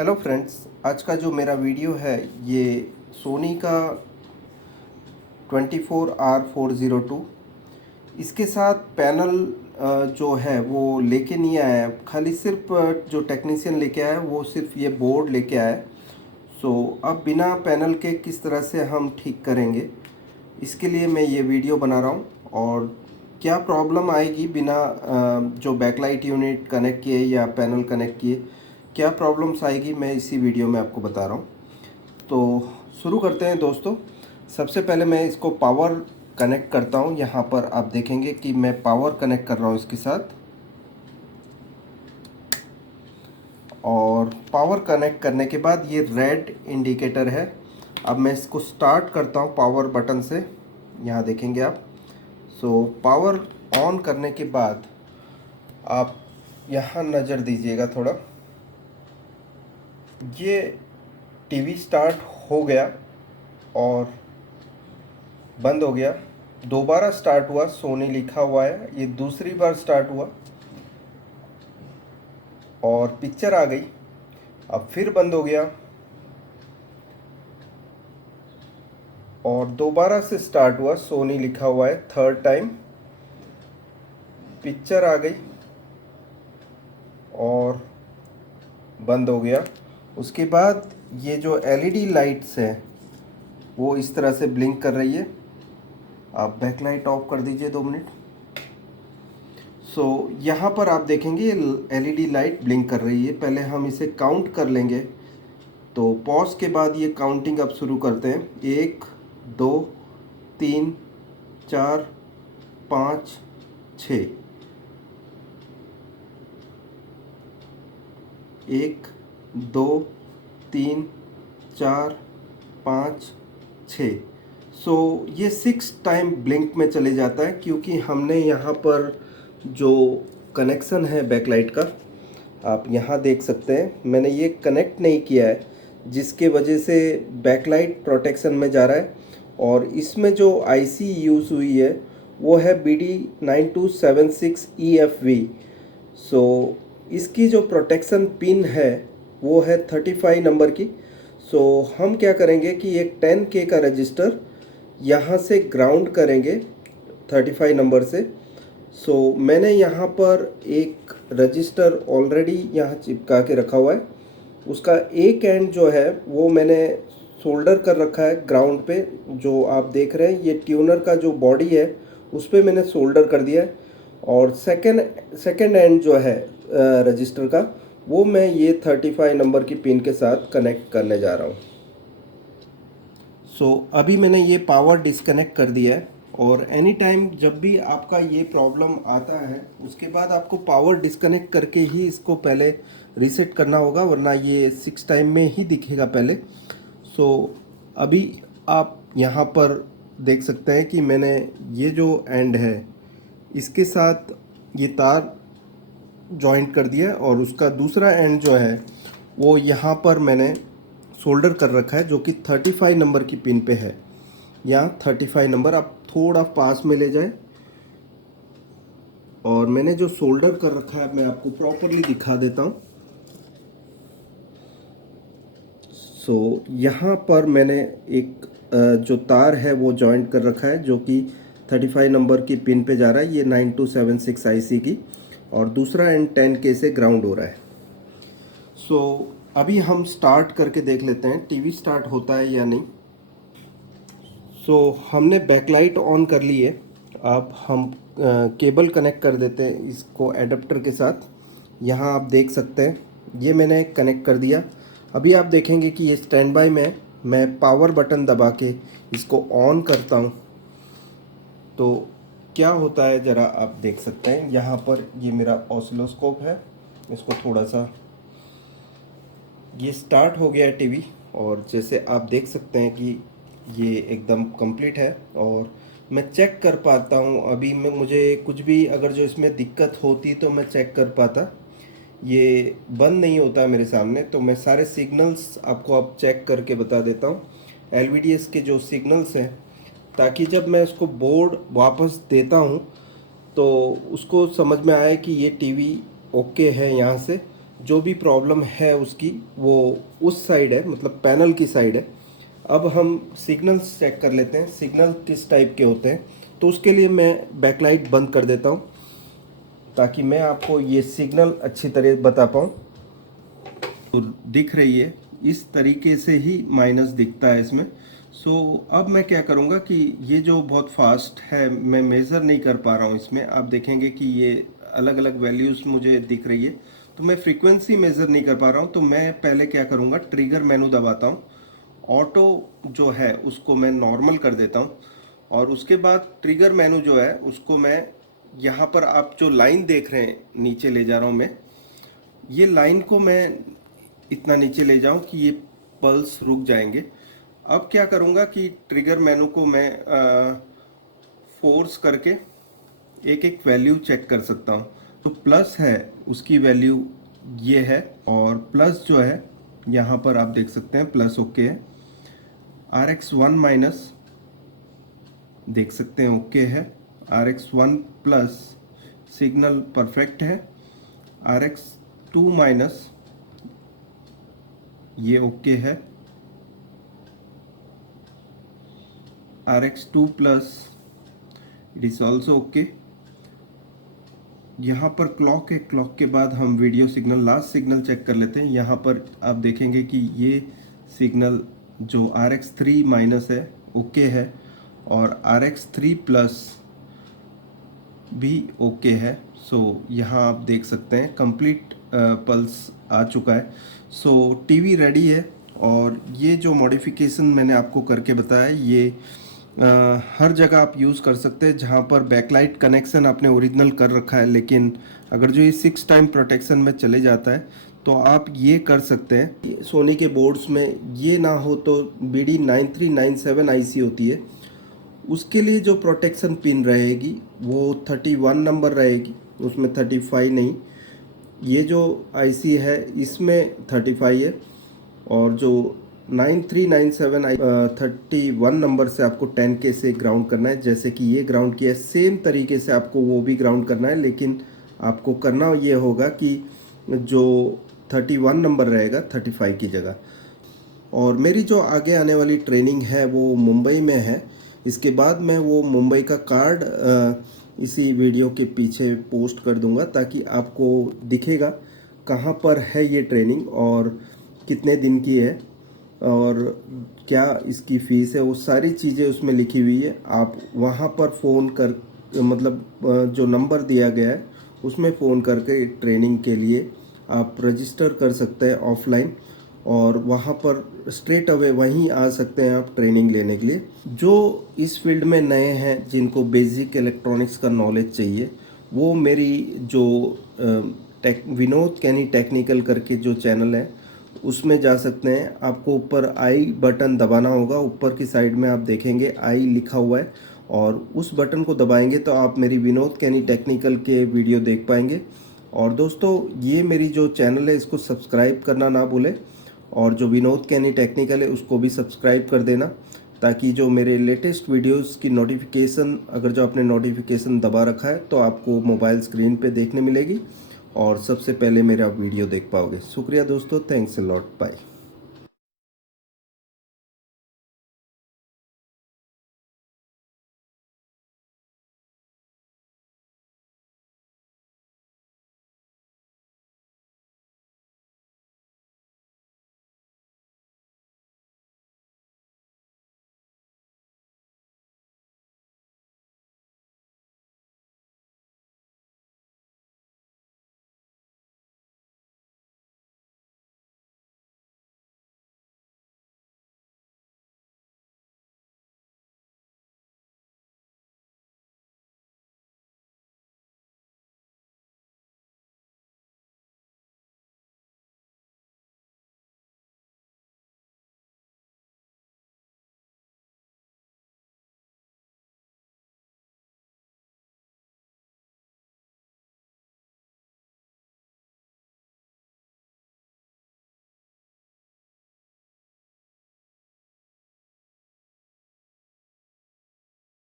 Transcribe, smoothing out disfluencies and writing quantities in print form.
Hello friends, आज का जो मेरा वीडियो है ये सोनी का 24R402 इसके साथ पैनल जो है वो लेके नहीं आया है। खाली सिर्फ जो टेक्नीशियन लेके आया है वो सिर्फ ये बोर्ड लेके आया है। सो अब बिना पैनल के किस तरह से हम ठीक करेंगे, इसके लिए मैं ये वीडियो बना रहा हूँ। और क्या प्रॉब्लम आएगी बिना जो बैकलाइट यूनिट कनेक्ट किए या पैनल कनेक्ट किए, क्या प्रॉब्लम्स आएगी, मैं इसी वीडियो में आपको बता रहा हूँ। तो शुरू करते हैं दोस्तों। सबसे पहले मैं इसको पावर कनेक्ट करता हूँ। यहाँ पर आप देखेंगे कि मैं पावर कनेक्ट कर रहा हूँ इसके साथ, और पावर कनेक्ट करने के बाद ये रेड इंडिकेटर है। अब मैं इसको स्टार्ट करता हूँ पावर बटन से, यहाँ देखेंगे आप। सो पावर ऑन करने के बाद आप यहाँ नज़र दीजिएगा थोड़ा, ये टीवी स्टार्ट हो गया और बंद हो गया। दोबारा स्टार्ट हुआ, सोनी लिखा हुआ है, ये दूसरी बार स्टार्ट हुआ और पिक्चर आ गई। अब फिर बंद हो गया और दोबारा से स्टार्ट हुआ, सोनी लिखा हुआ है, थर्ड टाइम पिक्चर आ गई और बंद हो गया। उसके बाद ये जो एलईडी लाइट्स हैं वो इस तरह से ब्लिंक कर रही है। आप बैकलाइट ऑफ कर दीजिए 2 मिनट। सो यहाँ पर आप देखेंगे ये एलईडी लाइट ब्लिंक कर रही है। पहले हम इसे काउंट कर लेंगे, तो पॉज के बाद ये काउंटिंग अब शुरू करते हैं। 1 2 3 4 5 6। 1 2 3 4 5 6। सो ये 6 टाइम ब्लिंक में चले जाता है, क्योंकि हमने यहाँ पर जो कनेक्शन है बैकलाइट का, आप यहाँ देख सकते हैं, मैंने ये कनेक्ट नहीं किया है, जिसके वजह से बैकलाइट प्रोटेक्शन में जा रहा है। और इसमें जो आईसी यूज़ हुई है वो है BD9276EFV। सो इसकी जो प्रोटेक्शन पिन है वो है 35 नंबर की। सो हम क्या करेंगे कि एक 10K का रजिस्टर यहाँ से ग्राउंड करेंगे 35 नंबर से। सो मैंने यहाँ पर एक रजिस्टर ऑलरेडी यहाँ चिपका के रखा हुआ है। उसका एक एंड जो है वो मैंने सोल्डर कर रखा है ग्राउंड पे। जो आप देख रहे हैं ये ट्यूनर का जो बॉडी है उस पर मैंने सोल्डर कर दिया है। और सेकंड एंड जो है रजिस्टर का, वो मैं ये 35 नंबर की पिन के साथ कनेक्ट करने जा रहा हूँ। सो अभी मैंने ये पावर डिस्कनेक्ट कर दिया है। और एनी टाइम जब भी आपका ये प्रॉब्लम आता है, उसके बाद आपको पावर डिस्कनेक्ट करके ही इसको पहले रीसेट करना होगा, वरना ये 6 टाइम में ही दिखेगा पहले। सो अभी आप यहाँ पर देख सकते हैं कि मैंने ये जो एंड है इसके साथ ये तार जॉइंट कर दिया, और उसका दूसरा एंड जो है वो यहाँ पर मैंने सोल्डर कर रखा है, जो कि 35 नंबर की पिन पे है। यहाँ 35 नंबर आप थोड़ा पास में ले जाए, और मैंने जो सोल्डर कर रखा है मैं आपको प्रॉपरली दिखा देता हूँ। सो यहाँ पर मैंने एक जो तार है वो जॉइंट कर रखा है, जो कि 35 नंबर की पिन पे जा रहा है, ये 9276 आईसी की, और दूसरा एंड 10K से ग्राउंड हो रहा है। सो अभी हम स्टार्ट करके देख लेते हैं टीवी स्टार्ट होता है या नहीं। सो हमने बैकलाइट ऑन कर ली है। अब हम केबल कनेक्ट कर देते हैं इसको एडाप्टर के साथ। यहाँ आप देख सकते हैं ये मैंने कनेक्ट कर दिया। अभी आप देखेंगे कि ये स्टैंड बाय में, मैं पावर बटन दबा के इसको ऑन करता हूँ तो क्या होता है ज़रा आप देख सकते हैं। यहाँ पर ये मेरा ऑसिलोस्कोप है, इसको थोड़ा सा, ये स्टार्ट हो गया है टीवी, और जैसे आप देख सकते हैं कि ये एकदम कंप्लीट है। और मैं चेक कर पाता हूँ अभी में, मुझे कुछ भी अगर जो इसमें दिक्कत होती तो मैं चेक कर पाता। ये बंद नहीं होता मेरे सामने, तो मैं सारे सिग्नल्स आपको अब चेक करके बता देता हूँ, LVDS के जो सिग्नल्स हैं, ताकि जब मैं उसको बोर्ड वापस देता हूँ तो उसको समझ में आए कि ये टीवी ओके है यहाँ से। जो भी प्रॉब्लम है उसकी वो उस साइड है, मतलब पैनल की साइड है। अब हम सिग्नल्स चेक कर लेते हैं, सिग्नल किस टाइप के होते हैं। तो उसके लिए मैं बैकलाइट बंद कर देता हूँ ताकि मैं आपको ये सिग्नल अच्छी तरह बता पाऊँ। तो दिख रही है इस तरीके से ही माइनस दिखता है इसमें। अब मैं क्या करूँगा कि ये जो बहुत फास्ट है, मैं मेज़र नहीं कर पा रहा हूँ इसमें। आप देखेंगे कि ये अलग अलग वैल्यूज़ मुझे दिख रही है, तो मैं फ्रीक्वेंसी मेज़र नहीं कर पा रहा हूँ। तो मैं पहले क्या करूँगा, ट्रिगर मेनू दबाता हूँ, ऑटो जो है उसको मैं नॉर्मल कर देता हूँ, और उसके बाद ट्रिगर मेनू जो है उसको मैं यहाँ पर, आप जो लाइन देख रहे हैं नीचे ले जा रहा हूँ मैं, ये लाइन को मैं इतना नीचे ले जाऊं कि ये पल्स रुक जाएंगे। अब क्या करूंगा कि ट्रिगर मेनू को मैं फोर्स करके एक एक वैल्यू चेक कर सकता हूं। तो प्लस है उसकी वैल्यू ये है, और प्लस जो है यहाँ पर आप देख सकते हैं प्लस ओके है। RX1 माइनस देख सकते हैं ओके है। RX1 प्लस सिग्नल परफेक्ट है। RX2 माइनस ये ओके है। RX2 plus it is also okay. यहाँ पर क्लॉक है, क्लॉक के बाद हम video signal, last signal check कर लेते हैं। यहाँ पर आप देखेंगे कि ये सिग्नल जो RX3 माइनस है ओके है, और RX3 प्लस भी ओके है। यहाँ आप देख सकते हैं कंप्लीट पल्स आ चुका है। टीवी रेडी है। और ये जो मॉडिफिकेशन मैंने आपको करके बताया, ये हर जगह आप यूज़ कर सकते हैं जहाँ पर बैकलाइट कनेक्शन आपने ओरिजिनल कर रखा है। लेकिन अगर जो ये 6 टाइम प्रोटेक्शन में चले जाता है तो आप ये कर सकते हैं। सोनी के बोर्ड्स में ये ना हो तो BD9397 आईसी होती है, उसके लिए जो प्रोटेक्शन पिन रहेगी वो 31 नंबर रहेगी, उसमें 35 नहीं। ये जो आईसी है इसमें 35 है, और जो 9397 31 नंबर से आपको 10K से ग्राउंड करना है। जैसे कि ये ग्राउंड किया है, सेम तरीके से आपको वो भी ग्राउंड करना है, लेकिन आपको करना ये होगा कि जो 31 नंबर रहेगा 35 की जगह। और मेरी जो आगे आने वाली ट्रेनिंग है वो मुंबई में है। इसके बाद मैं वो मुंबई का कार्ड इसी वीडियो के पीछे पोस्ट कर दूंगा, ताकि आपको दिखेगा कहाँ पर है ये ट्रेनिंग और कितने दिन की है और क्या इसकी फ़ीस है। वो सारी चीज़ें उसमें लिखी हुई है। आप वहाँ पर फ़ोन कर, मतलब जो नंबर दिया गया है उसमें फ़ोन करके ट्रेनिंग के लिए आप रजिस्टर कर सकते हैं ऑफलाइन, और वहाँ पर स्ट्रेट अवे वहीं आ सकते हैं आप ट्रेनिंग लेने के लिए। जो इस फील्ड में नए हैं, जिनको बेसिक इलेक्ट्रॉनिक्स का नॉलेज चाहिए, वो मेरी जो विनोद कैनी टेक्निकल करके जो चैनल है उसमें जा सकते हैं। आपको ऊपर आई बटन दबाना होगा, ऊपर की साइड में आप देखेंगे आई लिखा हुआ है, और उस बटन को दबाएंगे तो आप मेरी विनोद कैनी टेक्निकल के वीडियो देख पाएंगे। और दोस्तों, ये मेरी जो चैनल है इसको सब्सक्राइब करना ना भूलें, और जो विनोद कैनी टेक्निकल है उसको भी सब्सक्राइब कर देना, ताकि जो मेरे लेटेस्ट वीडियोस की नोटिफिकेशन, अगर जो आपने नोटिफिकेशन दबा रखा है तो आपको मोबाइल स्क्रीन पे देखने मिलेगी और सबसे पहले मेरा वीडियो देख पाओगे। शुक्रिया दोस्तों, थैंक्स अ लॉट, बाय।